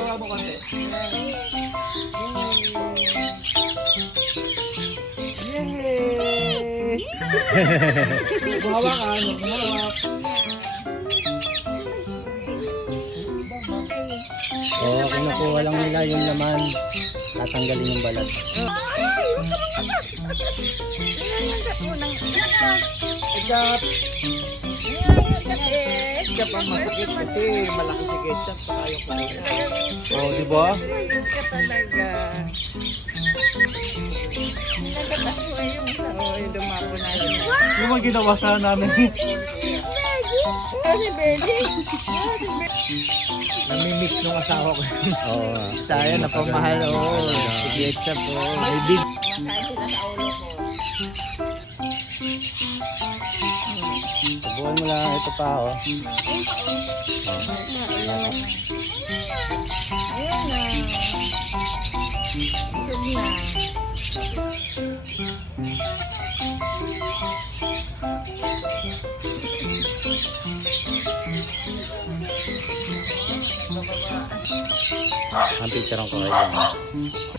Baka mo kasi. Yay! Hawakan, hawak. Oo, kung nakuha lang nila yung laman, tatanggalin yung balat. Ketchup. Ketchup ang masakit kasi malaki si ketchup saka yung kulina. Oo, di ba? Ka talaga. Nagkatawa yung yung dumapo na yun. Yung mga ginawa sa namin. Si Benny. Namimix nung asawa ko. Oo nga. Tayo na pamahal. Oo, si ketchup. Oo, may big. Kain sila sa ulo ko. Subukan mo lang ito pa, oh. Ayan na. Busog na. Ang picture ko kayo.